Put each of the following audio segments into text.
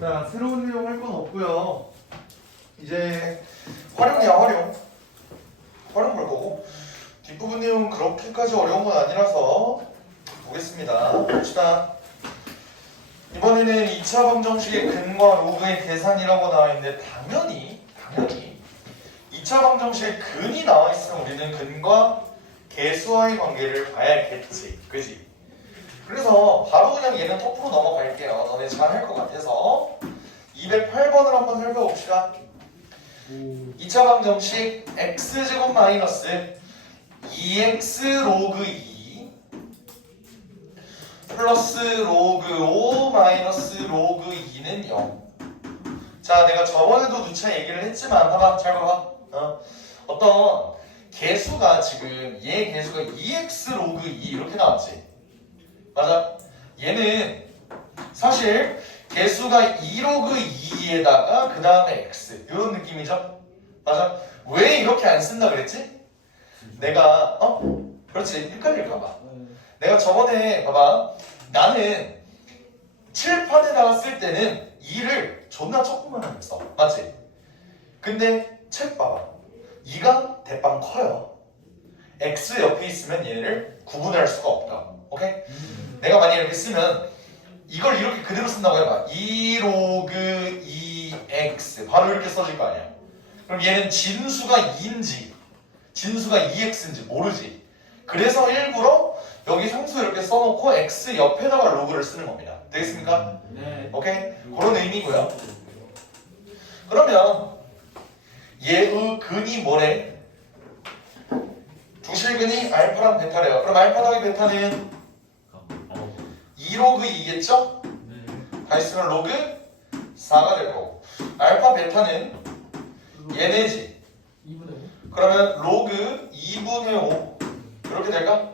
자, 새로운 내용 할 건 없고요. 이제 활용이야, 활용. 활용 볼 거고. 뒷부분 내용은 그렇게까지 어려운 건 아니라서 보겠습니다. 봅시다. 이번에는 2차 방정식의 근과 로그의 계산이라고 나와 있는데 당연히 2차 방정식의 근이 나와 있으면 우리는 근과 계수와의 관계를 봐야겠지. 그지? 그래서 바로 그냥 얘는 토프로 넘어갈게요. 너네 잘 할 것 같아서 208번을 한번 살펴봅시다. 2차 방정식 x제곱 마이너스 2x 로그 2 플러스 로그 5 마이너스 로그 2는 0. 자, 내가 저번에도 누차 얘기를 했지만 봐봐, 잘 봐봐. 어떤 개수가 지금 얘 개수가 2x 로그 2 이렇게 나왔지. 맞아? 얘는 사실 개수가 2로그 2에다가 그 다음에 x 이런 느낌이죠? 맞아? 왜 이렇게 안 쓴다 그랬지? 내가 그렇지, 헷갈릴까봐. 내가 저번에 봐봐, 나는 칠판에다가 쓸 때는 2를 존나 조그만하게 써. 맞지? 근데 책 봐봐, 2가 대빵 커요. x 옆에 있으면 얘를 구분할 수가 없다. 오케이? 내가 만약에 이렇게 쓰면 이걸 이렇게 그대로 쓴다고 해봐. 2로그 2x 바로 이렇게 써질 거 아니야. 그럼 얘는 진수가 2인지 진수가 2x인지 모르지. 그래서 일부러 여기 상수 이렇게 써놓고 x 옆에다가 로그를 쓰는 겁니다. 되겠습니까? 네. 오케이? 그런 의미고요. 그러면 얘의 근이 뭐래? 부실근이 알파랑 베타래요. 그럼 알파 더하기 베타는 2로그 2겠죠? 다 있으면 로그 4가 될 거고, 알파 베타는 얘네지. 2분의 5? 그러면 로그 2분의 5 이렇게 될까?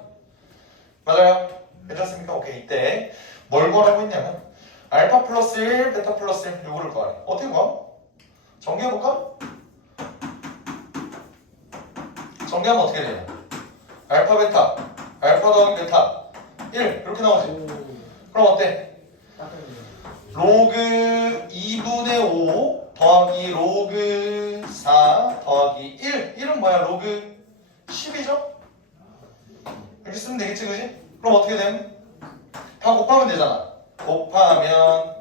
맞아요? 괜찮습니까? 오케이. 이때 뭘 구하라고 했냐면 알파 플러스 1 베타 플러스 1 요거를 구하래. 어떻게 구함? 정리해볼까? 정리하면 어떻게 되냐, 알파 베타 알파 더하기 베타 1 이렇게 나오지. 그럼 어때? 로그 2분의 5 더하기 로그 4 더하기 1 1은 뭐야? 로그 10이죠? 이렇게 쓰면 되겠지, 그지? 그럼 어떻게 됨? 다 곱하면 되잖아. 곱하면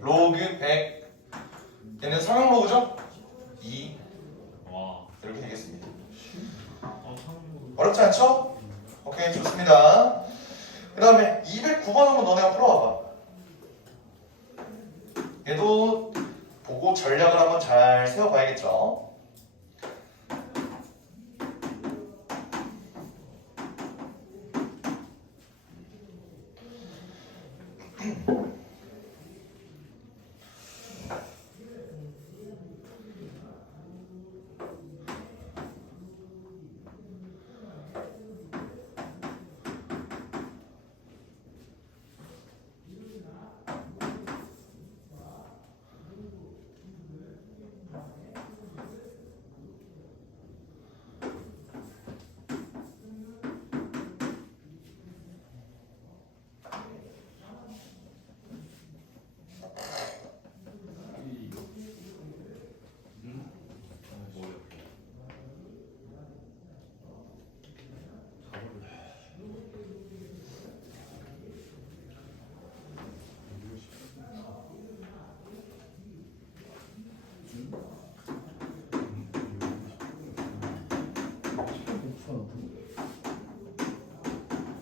로그 100 얘는 상용 로그죠? 2 이렇게 되겠습니다. 어렵지 않죠? 오케이, 좋습니다. 그 다음에 209번 한번 너네가 풀어와봐. 얘도 보고 전략을 한번 잘 세워봐야겠죠.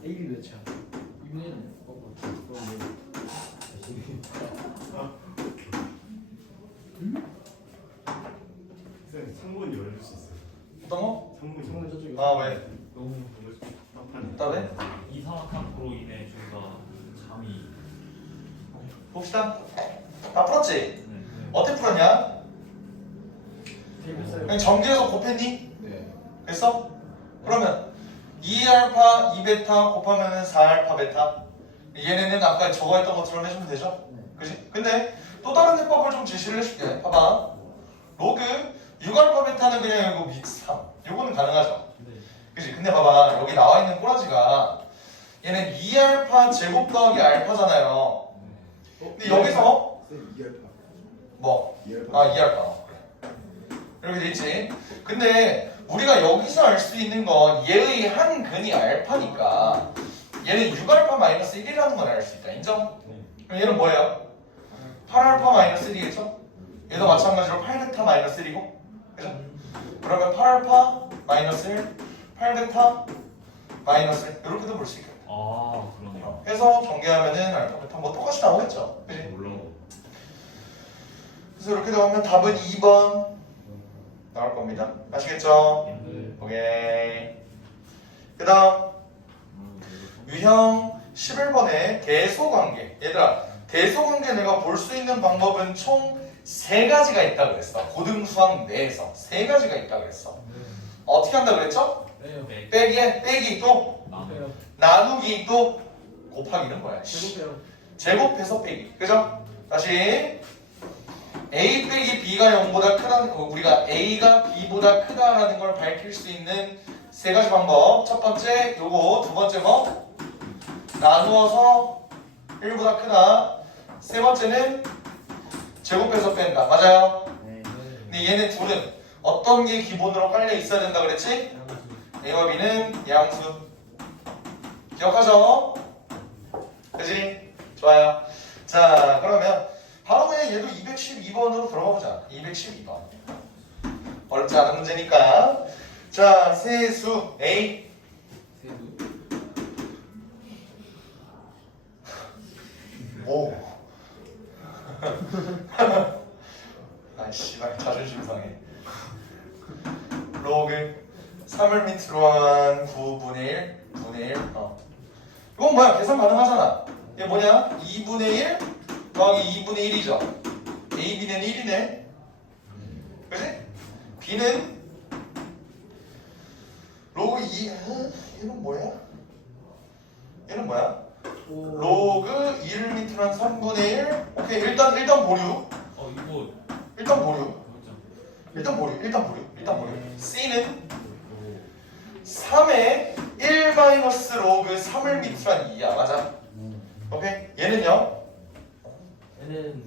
A를 몇 차? 2분의 1. 상문이 열릴 수 있어요. 어떤 거? 상문이. 저쪽에. 아, 왜? 너무 답답하네. 답에? 이상학학으로 인해 저희가 잠이 봅시다. 다 풀었지? 네. 어떻게 풀었냐? 재밌어요. 그냥 전개해서 곱했니? 네. 됐어? 그러면 2알파 2베타 곱하면 4알파 베타, 얘네는 아까 저거 했던 것처럼 해주면 되죠? 그지? 근데 또 다른 해법을 좀 제시를 해줄게. 봐봐, 로그 6알파 베타는 그냥 이거 믹스 3 요거는 가능하죠? 네. 그지? 근데 봐봐, 여기 나와 있는 꼬라지가 얘는 2알파 제곱 더하기 알파잖아요. 근데 여기서 쌤 2알파 뭐? 아 2알파. 그래. 이렇게 돼 있지. 근데 우리가 여기서 알 수 있는 건 얘의 한 근이 알파니까 얘는 6알파 마이너스 1이라는 건 알 수 있다. 인정? 그럼 얘는 뭐예요? 8알파 마이너스 1이겠죠? 얘도 마찬가지로 8베타 마이너스 1이고 그죠? 그러면 8알파 마이너스 1, 8베타 마이너스 1 이렇게도 볼 수 있겠다. 아 그러네요. 해서 전개하면은 알파 베타 뭐 똑같이 나오겠죠? 그지? 몰라. 그래서 이렇게 나오면 답은 2번 나올 겁니다. 아시겠죠? 네. 오케이. 그 다음 유형 11번의 대소관계. 얘들아 대소관계 내가 볼 수 있는 방법은 총 3가지가 있다 그랬어. 고등수학 내에서 3가지가 있다 그랬어. 어떻게 한다 그랬죠? 빼요. 네. 빼기 또 빼요. 나누기 또 곱하기는 뭐야? 제곱 빼요. 제곱해서 빼기. 그죠? 다시 A 빼기 B가 0보다 크다는 거, 우리가 A가 B보다 크다라는 걸 밝힐 수 있는 3가지 방법. 첫 번째 요거, 두 번째 뭐? 나누어서 1보다 크다. 세 번째는 제곱해서 뺀다. 맞아요? 근데 얘네 둘은 어떤 게 기본으로 깔려 있어야 된다 그랬지? A와 B는 양수. 기억하죠? 그지? 좋아요. 자, 그러면 바로 그냥 얘도 212번으로 들어가 보자. 212번. 어렵지 않은 문제니까. 자, 세수 A. 오. 아, 씨발, 자존심 상해. 로그 3을 밑으로 한 9분의 1, 분의 1. 이건 뭐야? 계산 가능하잖아. 이게 뭐냐? 2분의 1 더하기 2분의 1이죠. A, B는 1이네. 그치? B는 로그 2, 얘는 뭐야? 얘는 뭐야? 로그 2를 밑으로 한 3분의 1. 오케이, 일단 보류. 이거 일단 보류. 그렇죠. 일단 보류. C는 3의 1 마이너스 로그 3을 밑으로 한 2야. 맞아? 오케이? 얘는요? 얘는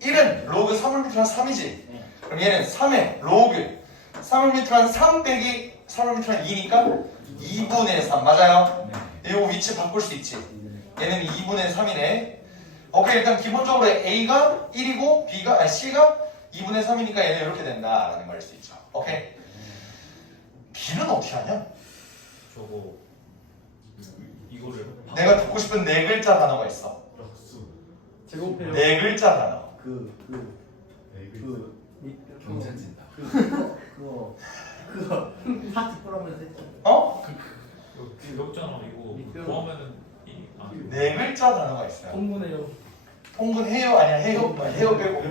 1은 로그 3을 밑으로 한 3이지. 그럼 얘는 3의 로그 3을 밑으로 한 3 빼기 3을 밑으로 한 2니까 2분의 3 맞아요? 네. 이거 위치 바꿀 수 있지. 얘는 2분의 3이네. 오케이, 일단 기본적으로 A가 1이고 C가 2분의 3이니까 얘는 이렇게 된다라는 걸 알 수 있죠. 오케이. B는 어떻게 하냐? 저거 이거를 내가 듣고 싶은 4글자 단어가 있어. 역수. 제곱해요. 4글자 단어. 경찰진다. 그거 하트 뿌라면서 했잖아. 어? 귀엽잖아 이거 밑변. 구하면은 4글자 단어가 있어요. 공분해요. 통분해요? 아니야, 해요? 해요 빼고.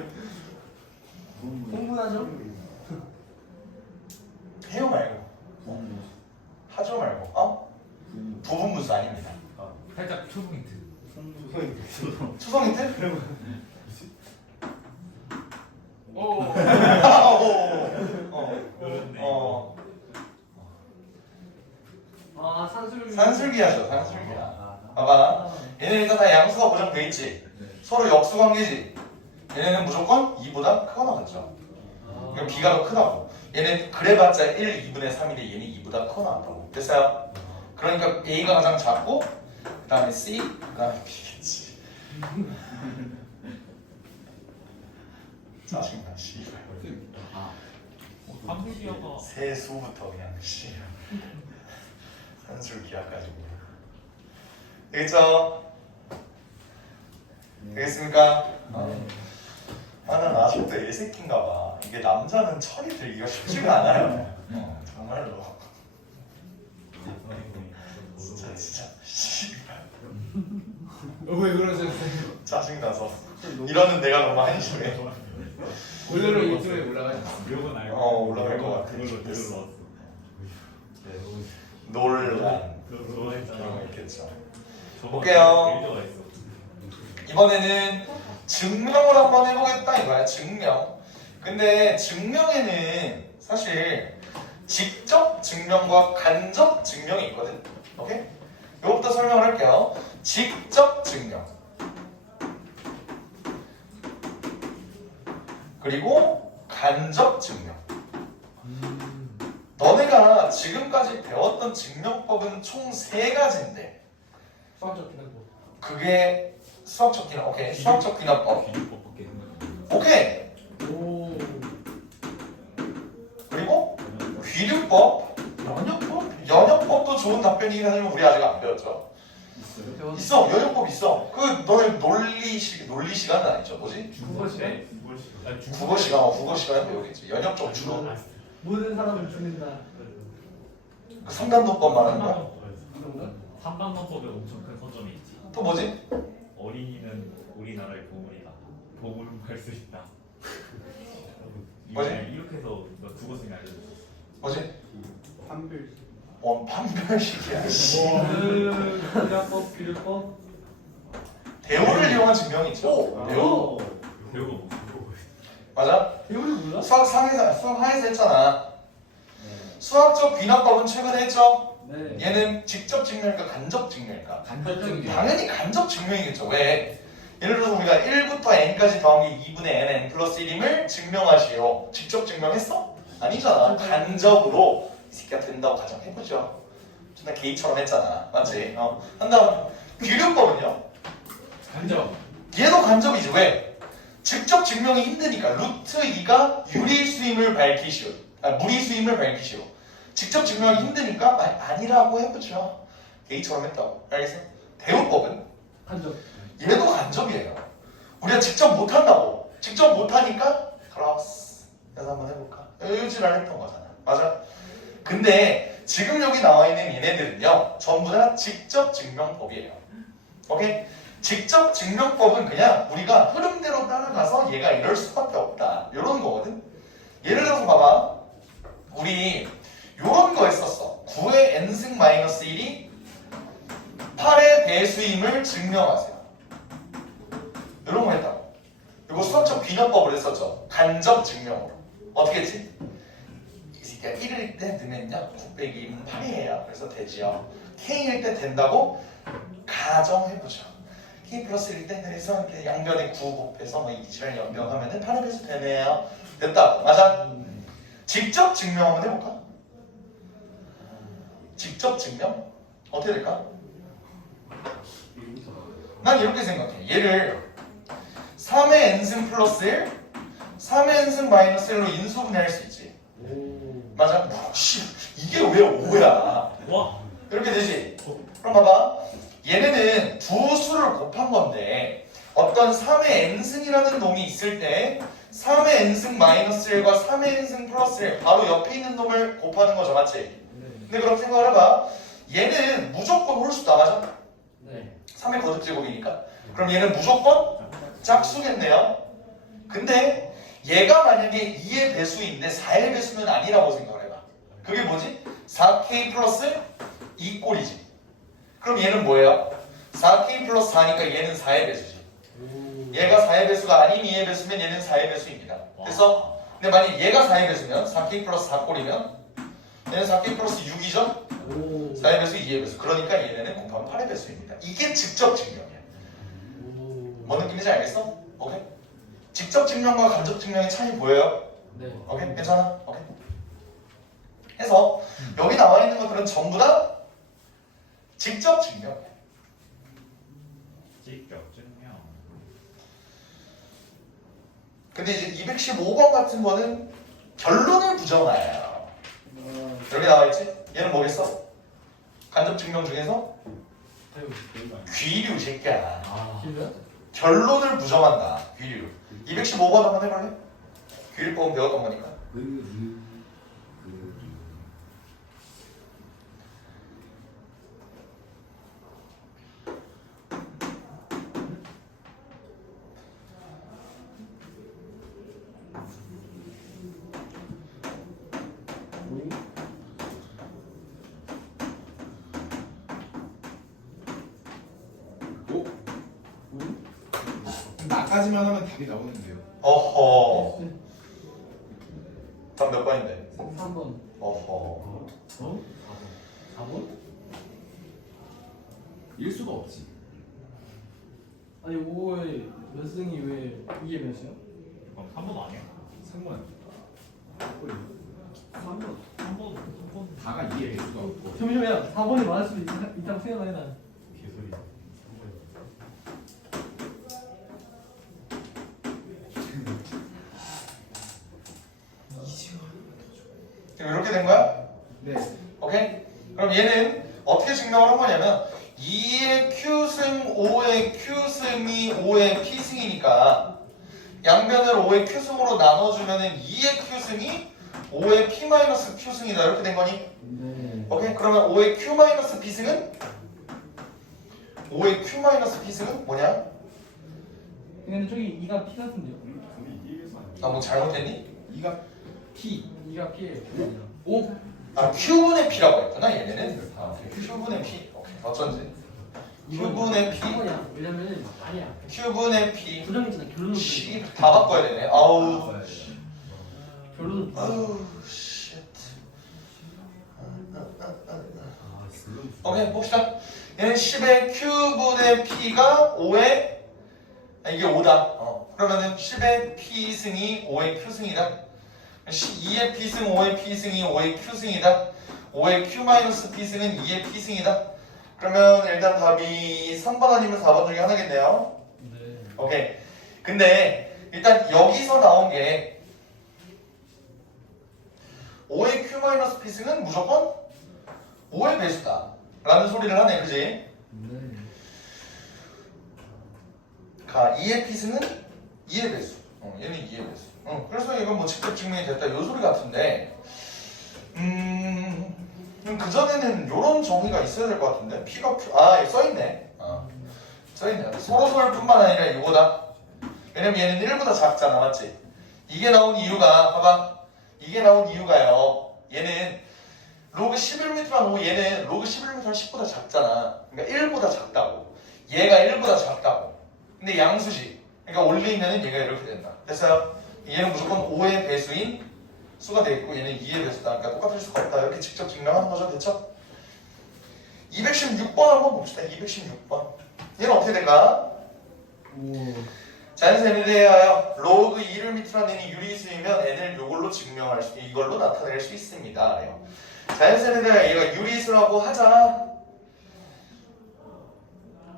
공분하죠? 해요 말고. 하죠 말고. 부분분수 아닙니다. 살짝 초보 힌트. 추성 힌트? 오. 그렇네. 산술기하죠, 산술기야. 봐봐. 얘는 일단 다 양수가 보장돼 있지. 서로 역수 관계지. 얘네는 무조건 2보다 크거나 같죠. 그럼 B가 더 크다고. 얘는 그래봤자 1, 2분의 3인데 얘는 2보다 크거나 같다고. 됐어요? 그러니까 A가 가장 작고 그 다음에 C, 그 다음에 B겠지. 짜증나, 씨발. 함수기어가 세수부터 그냥 씨. 산술기하까지. 되겠죠? 되겠습니까? 나는 아직도 애새끼인가 봐. 이게 남자는 철이 들기가 쉽지가 않아요. 정말로. 진짜. 씨발. 왜 그러세요? 짜증나서. 이러는 내가 너무 한심해. 원래로 유튜브에 올라가죠. 기억은 알고. 올라갈 것 같아. 그걸로 됐어. 왔어. 논란. 그거 이런 거 했잖아. 있겠죠. 저거 볼게요. 데이터가 있어. 이번에는 증명을 한번 해보겠다 이거야. 증명. 근데 증명에는 사실 직접 증명과 간접 증명이 있거든. 오케이? 이것부터 설명을 할게요. 직접 증명. 그리고 간접 증명. 너네가 지금까지 배웠던 증명법은 총 3가지인데 수학적 기능법. 그게 수학적 기능, 오케이. 수학적 기능법, 비교법밖에 생각이 오케이. 오. 그리고 귀류법, 연역법도 좋은 답변이긴 하지만 우리 아직 안 배웠죠. 있어요? 있어, 연역법 있어. 그 너네 논리 시간은 아니죠, 뭐지? 국어 시간. 국어 시간 배우겠지. 연역적 주로 모든 사람을 죽인다. 그 삼단도법 말하는 거야. 그런가? 삼방법에 엄청 큰 선점이 있지. 또 뭐지? 어린이는 우리나라의 보물이다. 보물을 할 수 있다. 뭐지? 이렇게 해서 너 국어생이 알려줬어. 뭐지? 판별. 판별식이야. 씨. 기량법, 기류법. 대우를 이용한 증명이 있죠. 대우. 배우가 뭐? 맞아? 대우를 몰라? 수학 하에서 했잖아. 수학적 귀납법은 최근에 했죠. 네. 얘는 직접 증명일까 간접 증명일까? 간접 증명. 당연히 간접 증명이겠죠. 왜? 예를 들어서 우리가 1부터 n까지 더한 게 2분의 n 플러스 1임을 증명하시오. 직접 증명했어? 아니잖아. 간접으로 이 새끼가 된다고 가정해보죠. 존나 게이처럼 했잖아. 맞지? 한 다음 귀류법은요? 간접. 얘도 간접이지. 왜? 직접 증명이 힘드니까 루트 2가 유리수임을 밝히시오. 무리수임을 밝히시오. 직접 증명이 힘드니까 아니라고 해보죠. 게이처럼 했다고. 알겠어? 대우법은? 간접. 얘도 간접이에요. 우리가 직접 못한다고. 직접 못하니까 크로스. 그래서 한번 해볼까? 의지를 했던 거잖아. 맞아? 근데 지금 여기 나와 있는 얘네들은요. 전부 다 직접 증명법이에요. 오케이? 직접 증명법은 그냥 우리가 흐름대로 따라가서 얘가 이럴 수밖에 없다. 이런 거거든. 예를 들어서 봐봐. 우리 요런 거 했었어. 9의 n승 마이너스 1이 8의 배수임을 증명하세요. 이런 거 했다고. 이거 수학적 귀납법을 했었죠. 간접 증명으로. 어떻게 했지? 이 새끼가 1일 때 넣으면요 9 빼기 2는 8이에요. 그래서 되지요. k일 때 된다고 가정해보죠. k 플러스 1일 때 그래서 이렇게 양변에 9 곱해서 뭐 이지를 연병하면은 8의 배수 되네요. 됐다고. 맞아? 직접 증명 한번 해볼까? 직접 증명? 어떻게 될까? 난 이렇게 생각해. 얘를 3의 n승 플러스 1, 3의 n승 마이너스 1로 인수분해할 수 있지. 맞아? 씨, 이게 왜 5야? 와. 이렇게 되지? 그럼 봐봐. 얘네는 두 수를 곱한 건데 어떤 3의 n승이라는 놈이 있을 때 3의 n승 마이너스 1과 3의 n승 플러스 1 바로 옆에 있는 놈을 곱하는 거죠. 맞지? 근데 그럼 생각을 해봐. 얘는 무조건 홀수다. 맞아? 네. 3의 거듭제곱이니까. 그럼 얘는 무조건 짝수겠네요. 근데 얘가 만약에 2의 배수인데 4의 배수는 아니라고 생각을 해봐. 그게 뭐지? 4k 플러스 2 꼴이지. 그럼 얘는 뭐예요? 4k 플러스 4니까 얘는 4의 배수지. 얘가 4의 배수가 아닌 2의 배수면 얘는 4의 배수입니다. 됐어? 근데 만약 얘가 4의 배수면 4k 플러스 4 꼴이면 얘는 4k 플러스 6이죠? 4의 배수, 2의 배수. 그러니까 얘네는 곱하면 8의 배수입니다. 이게 직접 증명이야. 뭔 느낌인지 알겠어? 오케이? 직접 증명과 간접 증명의 차이 보여요? 네. 오케이? 괜찮아? 오케이? 해서 여기 나와 있는 것들은 전부 다 직접 증명이야. 직접 증명. 근데 이제 215번 같은 거는 결론을 부정하여요. 여기 나와 있지? 얘는 뭐겠어? 간접 증명 중에서 귀류 새끼야. 길면? 결론을 부정한다. 귀류. 215번 한번 해볼래? 귀류법은 배웠던 거니까. 나까지만 하면 답이 나오는데요. 어허. 답 몇 번인데? 3번. 어허. 4번? 일 수가 없지. 아니 5의 몇 승이 왜 2의 몇이야? 그럼 3번 아니야? 3번. 3번 다가 2의 개수가 없고. 잠시만요. 4번이 많을 수도 있다고 생각해 난. 개소리. 지금 이렇게 된 거야? 네. 오케이? 그럼 얘는 어떻게 증명을 한 거냐면 2의 Q승 5의 Q승이 5의 P승이니까 양변을 5의 Q승으로 나눠주면은 2의 Q승이 5의 P-Q승이다 이렇게 된 거니? 네. 오케이? 그러면 5의 Q-P승은? 5의 Q-P승은 뭐냐? 근데 저기 2가 P 같은데요? 나 뭐 잘못했니? 2가 P. 2가 P예요. O. 아 Q분의 P라고 했구나 얘네는. 아, 오케이. Q분의 P. 오케이. 어쩐지. Q분의 P. 이거냐? 왜냐면은 아니야. Q분의 P. 부정했잖아. 결론은 씨, 다 바꿔야 되네. 아우. 결론은 아우, 쉣. 아 물론. 오케이, 봅시다. 얘는 10의 Q분의 P가 5의 이게 5다. 그러면은 10의 P승이 5의 Q승이다. 2의 P승 5의 P승이 5의 Q승이다. 5의 Q-P승은 2의 P승이다. 그러면 일단 답이 3번 아니면 4번 중에 하나겠네요. 네. 오케이. 근데 일단 여기서 나온 게 5의 Q-P승은 무조건 5의 배수다 라는 소리를 하네. 그지? 네. 가 2의 P승은 2의 배수. 얘는 2의 배수. 그래서 이건 뭐 직접 증명이 됐다 이 소리 같은데 그전에는 이런 정의가 있어야 될 것 같은데 P가 Q 여기 써있네. 써있네. 서로솔 뿐만 아니라 이거다. 왜냐면 얘는 1보다 작잖아. 맞지? 이게 나온 이유가 봐봐. 이게 나온 이유가요. 얘는 로그 11m랑 5 얘는 로그 11m랑 10보다 작잖아. 그러니까 1보다 작다고. 얘가 1보다 작다고. 근데 양수지. 그러니까 올리면은 얘가 이렇게 된다. 됐어요? 얘는 무조건 5의 배수인 수가 되겠고 얘는 2의 배수다. 그러니까 똑같을 수가 없다. 이렇게 직접 증명하는 거죠. 됐죠? 216번 한번 봅시다. 216번. 얘는 어떻게 될까? 오. 자연수에 대하여 로그 2를 밑으로 n이 유리수이면 n을 이걸로 증명할 수, 이걸로 나타낼 수 있습니다. 그래요. 자연수에 대하여 얘가 유리수라고 하자.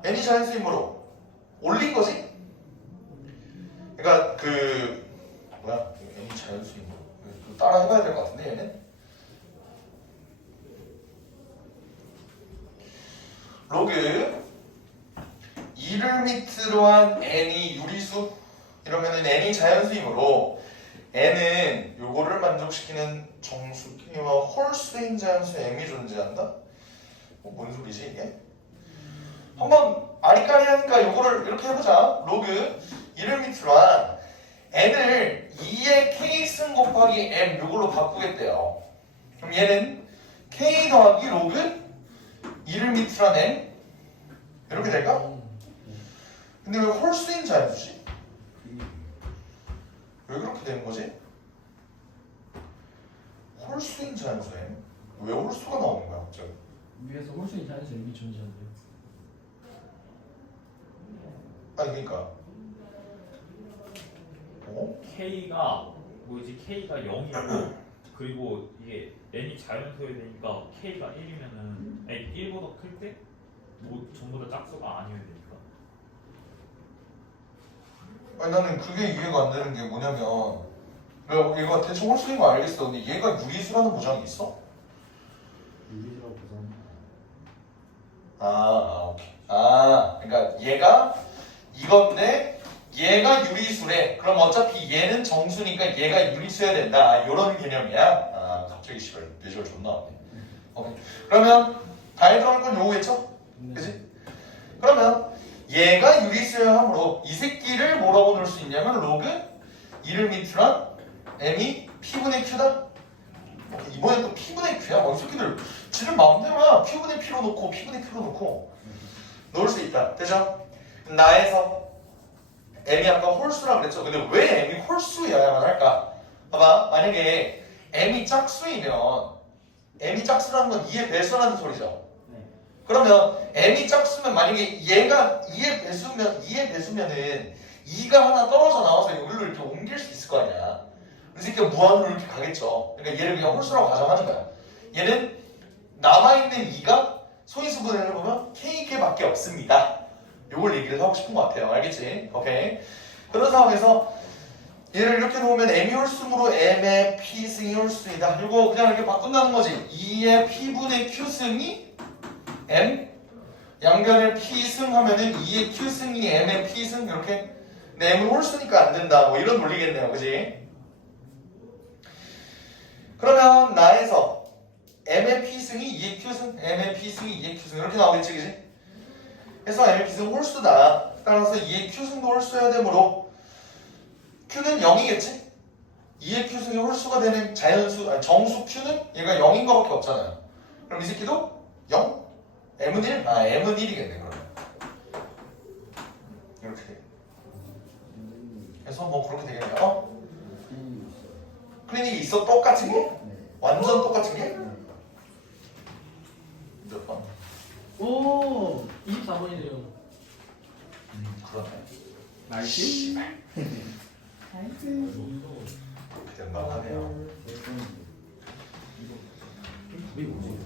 n이 자연수이므로 올린 거지? 그러니까 뭐야? n이 자연수이므로 따라 해봐야 될 것 같은데 얘는? 로그 2를 밑으로 한 n이 유리수 이러면은 n이 자연수이므로 n은 요거를 만족시키는 정수 K와 홀수인 자연수 m이 존재한다? 뭔 소리지 이게? 한번 아리까리하니까 요거를 이렇게 해보자. 로그 1을 밑으로 한 n을 2의 k승 곱하기 m 요걸로 바꾸겠대요. 그럼 얘는 k 더하기 로그 2를 밑으로 한 n 이렇게 될까? 근데 왜 홀수인 자연수지? 왜 그렇게 되는 거지? 홀수인 자연수 m? 왜 홀수가 나오는 거야 갑자기? 위에서 홀수인 자연수 이미 존재한대요. 아니 그러니까 K가 뭐지? K가 0이고 그리고 이게 n이 자연수여야 되니까 K가 1이면은 아니 1보다 클 때 뭐 전부 다 짝수가 아니어야 되니까. 아니 나는 그게 이해가 안 되는 게 뭐냐면 얘가 대충 홀수인 거 알겠어. 근데 얘가 유리수라는 보장이 있어? 유리라고 보자면. 오케이. 그러니까 얘가 이건데 얘가 유리수래. 그럼 어차피 얘는 정수니까 얘가 유리수여야 된다. 이런 개념이야. 갑자기 씨발 뇌절 존나 왔네. 오케이. 그러면 다에 들어갈 건 요거겠죠? 그치? 그러면 얘가 유리수여야 하므로 이 새끼를 뭐라고 넣을 수 있냐면 로그 2를 밑으로 한 m이 p분의 q다. 이번엔 또 p분의 q야. 이 새끼들 지들 마음대로야. p분의 p로 놓고 p분의 q로 놓고 넣을 수 있다. 되죠? 나에서 m이 아까 홀수라 그랬죠. 근데 왜 m이 홀수여야만 할까? 봐봐. 만약에 m이 짝수이면 m이 짝수라는 건 2의 배수라는 소리죠. 그러면 m이 짝수면 만약에 얘가 2의 배수면은 2가 하나 떨어져 나와서 여기로 이렇게 옮길 수 있을 거 아니야. 이 새끼가 무한으로 이렇게 가겠죠. 그러니까 얘를 그냥 홀수라고 가정하는 거야. 얘는 남아있는 2가 소인수분해를 해보면 K개밖에 없습니다. 요걸 얘기를 하고 싶은 것 같아요. 알겠지? 오케이. 그런 상황에서 얘를 이렇게 놓으면 M이 홀수므로 M의 P승이 홀수이다. 이거 그냥 이렇게 바꾼다는 거지. 2의 P분의 Q승이 M 양변을 P승 하면은 2의 Q승이 M의 P승 이렇게. 근데 M은 홀수니까 안 된다. 뭐 이런 논리겠네요. 그지? 그러면 나에서 M의 P승이 2의 Q승, M의 P승이 2의 Q승 이렇게 나오겠지, 그지? 그래서 M의 P승 홀수다. 따라서 2의 Q승도 홀수여야 되므로 Q는 0이겠지? 2의 Q승이 홀수가 되는 자연수, 아니 정수 Q는 얘가 0인 거밖에 없잖아요. 그럼 이 새끼도 0? M은 1? 아, M은 1이겠네, 그러면. 이렇게 돼. 그래서 뭐 그렇게 되겠네요. 어? 클리닉이 있어? 똑같은 게? 완전 똑같은 게? 몇 번? 오 24번이네요. 그러네. 나이스. 그렇게 된다고 하네요. 답이 뭐지?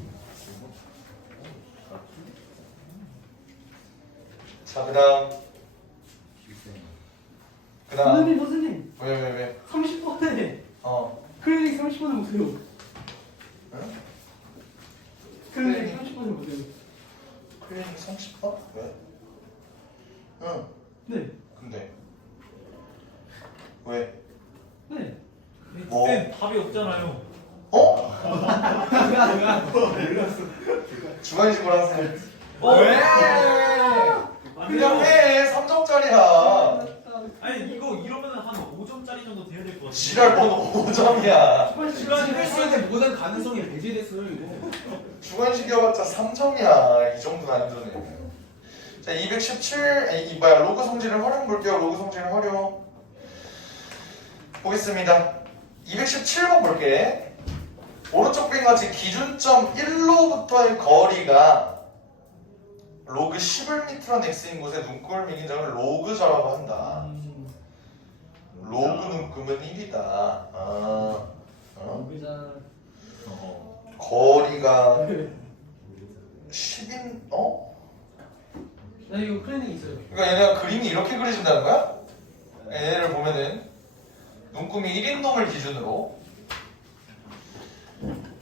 자, 그 다음. 선생님 왜? 30번에 클리닉 30번에 보세요. 응? 클리닉 30번에 보세요. 클리닉 30번? 왜? 응. 네. 근데 왜? 네. 뭐? 쌤 답이 없잖아요. 어? 주관식으로 하세요. 왜? 그냥 해. 3점짜리야. 아니 이거 이러면 한 5점짜리 정도 돼야 될 것 같아. 지랄 번호 5점이야. 실수한테 모든 가능성이 배제됐어요 이거. 주관식이어봤자 3점이야. 이 정도 난이도는. 자, 217. 아니, 로그 성질을 활용 볼게요. 로그 성질을 활용. 보겠습니다. 217번 볼게. 오른쪽 그림 같이 기준점 1로부터의 거리가 로그 11m란 x인 곳에 눈금을 매긴 점을 로그저라고 한다. 로그 눈금은 1이다. 의자. 거리가 10인 나 이거 클리닉 있어요. 그러니까 얘네가 그림이 이렇게 그려진다는 거야? 얘네를 보면은 눈금이 1인 놈을 기준으로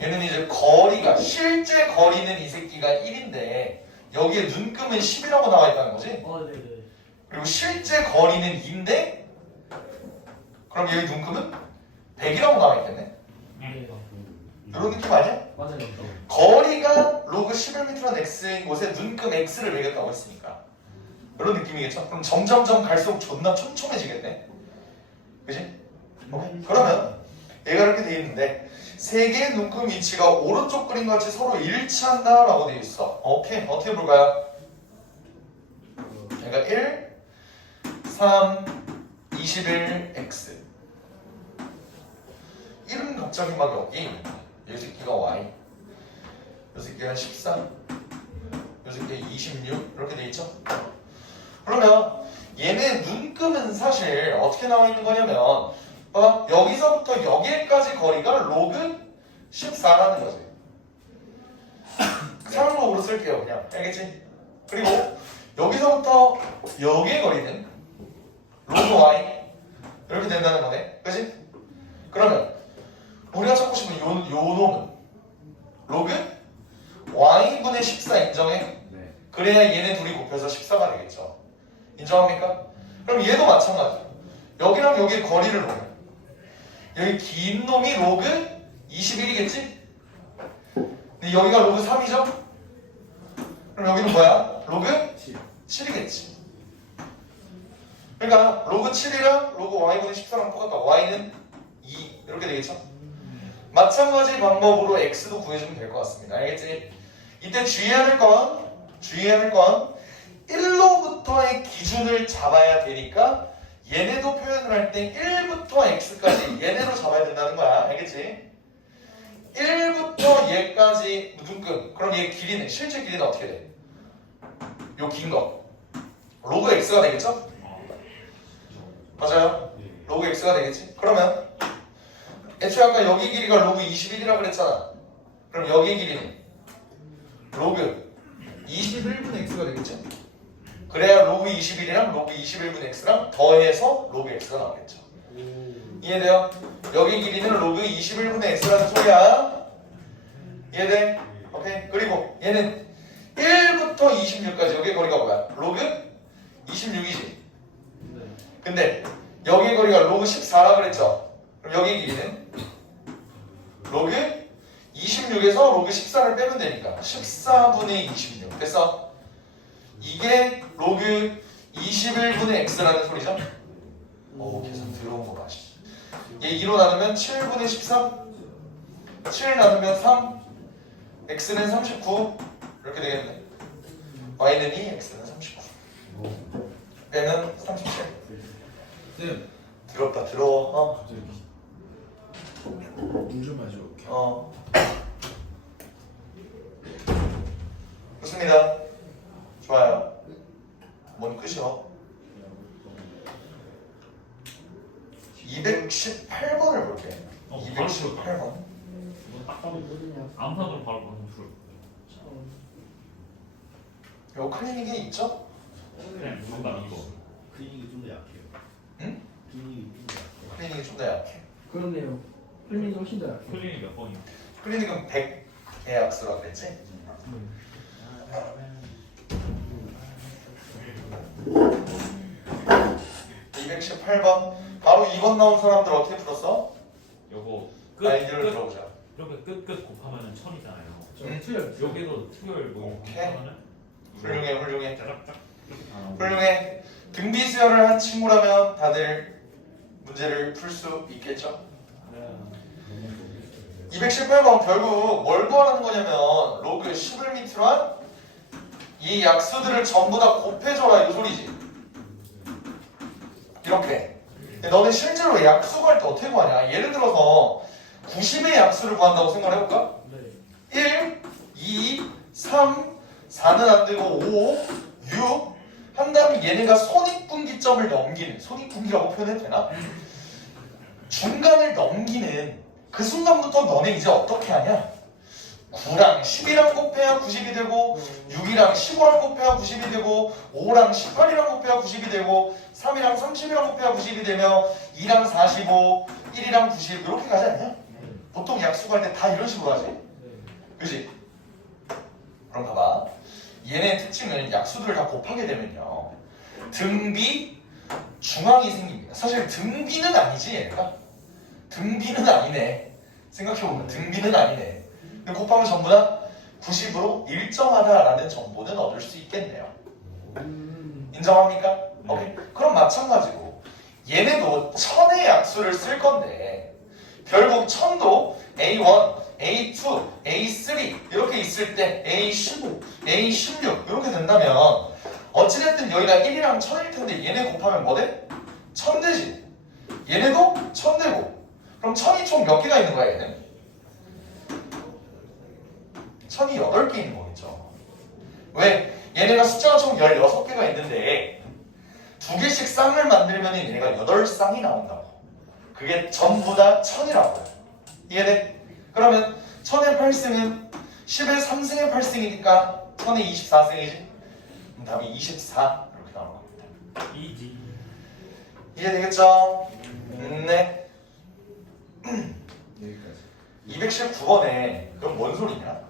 얘는 이제 거리가 실제 거리는 이 새끼가 1인데 여기에 눈금은 10이라고 나와 있다는 거지? 네네. 그리고 실제 거리는 2인데 그럼 여기 눈금은 100이라고 나와 있겠네? 네. 이런 느낌 아니야? 맞아요. 거리가 로그 11m란 x인 곳에 눈금 x를 매겼다고 했으니까 이런 느낌이겠죠? 그럼 점점점 갈수록 존나 촘촘해지겠네? 그지? 오케이. 그러면 얘가 이렇게 돼 있는데 세 개의 눈금 위치가 오른쪽 그림과 같이 서로 일치한다 라고 되어 있어. 오케이. 어떻게 볼까요? 그러니까 1, 3, 21x 1은 갑자기 막 여기 이 새끼가 y 이 새끼가 13 이 새끼가 26 이렇게 돼 있죠? 그러면 얘네 눈금은 사실 어떻게 나와 있는 거냐면 여기서부터 여기까지 거리가 로그 14라는 거지. 상록으로 쓸게요 그냥. 알겠지? 그리고 여기서부터 여기의 거리는 로그 y 이렇게 된다는 거네. 그치? 그러면 우리가 찾고 싶은 요 놈은 로그 y분의 14 인정해? 네. 그래야 얘네 둘이 곱해서 14가 되겠죠. 인정합니까? 그럼 얘도 마찬가지. 여기랑 여기의 거리를 놓으면 여기 긴 놈이 로그 21이겠지? 근데 여기가 로그 3이죠? 그럼 여기는 뭐야? 로그 7이겠지. 그러니까 로그 7이랑 로그 y분의 14랑 똑같다. y는 2 이렇게 되겠죠? 마찬가지 방법으로 x도 구해주면 될 것 같습니다. 알겠지? 이때 주의해야 할 건 1로부터의 기준을 잡아야 되니까 얘네도 표현을 할 때 1부터 x까지 얘네로 잡아야 된다는 거야. 알겠지? 1부터 얘까지 눈금. 그럼 얘 길이는 실제 길이는 어떻게 돼? 요 긴 거. 로그 x가 되겠죠? 맞아요? 로그 x가 되겠지? 그러면 애초에 아까 여기 길이가 로그 21이라고 그랬잖아. 그럼 여기 길이는 로그 21분의 x가 되겠죠. 그래야 로그 21이랑 로그 21분의 x랑 더해서 로그 x가 나오겠죠. 이해돼요? 여기 길이는 로그 21분의 x라는 소리야. 이해돼? 오케이. 그리고 얘는 1부터 26까지 여기 거리가 뭐야? 로그 26이지. 근데 여기 거리가 로그 14라 그랬죠. 그럼 여기 길이는 로그 26에서 로그 14를 빼면 되니까 14분의 26. 됐어? 이게 로그 21분의 x라는 소리죠. 오, 계산 들어온 거 맞지? 얘 2로 나누면 7분의 13, 7 나누면 3, x는 39 이렇게 되겠네. y는 2, x는 39 빼면 37. 쌤, 더럽다 더러워. 갑자기 물좀 마셔. 좋습니다. 좋아요. 뭔 끝이요? 218번을 볼게. 218번. 이거 딱 봐도 암산으로 바로 풀어. 요 클리닉이 있죠? 그냥 정답 이거. 클리닉이 좀 더 약해요. 응? 클리닉이 좀 더 약해요. 클리닉이 좀 더 약해. 그렇네요. 클리닉이 훨씬 더 약해요. 클리닉 몇 번이야? 클리닉은 100의 약수라고 그랬지? 218번. 바로 2번 나온 사람들 어떻게 풀었어? 요거 아이디어를 끝 들어보자. 이렇게 끝 곱하면은 1000이잖아요. 틀려요. 여기도 투열 뭐 오케이. 하면은 훌륭해. 짜작짝 이렇게 다 나오고. 훌륭해. 등비 수열을 한 친구라면 다들 문제를 풀 수 있겠죠? 218번 결국 뭘 구하는 거냐면 로그 10을 밑으로 한 이 약수들을 전부 다 곱해줘라 이 소리지. 이렇게. 근데 너네 실제로 약수 구할 때 어떻게 구하냐? 예를 들어서 90의 약수를 구한다고 생각을 해볼까? 1, 2, 3, 4는 안 되고 5, 6 한 다음에 얘네가 손익분기점을 넘기는, 손익분기라고 표현해도 되나? 중간을 넘기는 그 순간부터 너네 이제 어떻게 하냐? 9랑 10이랑 곱해야 90이 되고 6이랑 15랑 곱해야 90이 되고 5랑 18이랑 곱해야 90이 되고 3이랑 30이랑 곱해야 90이 되며 2랑 45, 1이랑 90 이렇게 가지 않냐? 보통 약수 구할 때 다 이런 식으로 하지? 그지? 그럼 봐봐. 얘네 특징은 약수들을 다 곱하게 되면요 등비 중앙이 생깁니다. 사실 등비는 아니지 얘가. 등비는 아니네. 생각해보면 등비는 아니네. 근데 곱하면 전부 다 90으로 일정하다라는 정보는 얻을 수 있겠네요. 인정합니까? 오케이. 그럼 마찬가지로 얘네도 1000의 약수를 쓸 건데 결국 1000도 A1, A2, A3 이렇게 있을 때 A15, A16 이렇게 된다면 어찌됐든 여기가 1이랑 1000일 텐데 얘네 곱하면 뭐 돼? 1000 되지. 얘네도 1000 되고 그럼 1000이 총 몇 개가 있는 거야 얘는? 1000이 8개 있는 거겠죠. 왜? 얘네가 숫자가 총 16개가 있는데 2개씩 쌍을 만들면 얘네가 8쌍이 나온다고. 그게 전부 다 1000이라고. 이해돼? 그러면 1000의 8승은 10의 3승의 8승이니까 1000의 24승이지? 그럼 답이 24 이렇게 나오는 겁니다. 이지. 이해되겠죠? 네. 여기까지. 219번에 그럼 뭔 소리냐?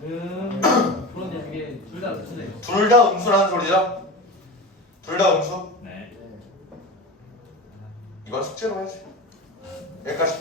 그런데 그게 둘 다 맞추네요. 둘 다 음수라는 소리죠? 둘 다 음수? 네. 이건 숙제로 해야지. 여기까지.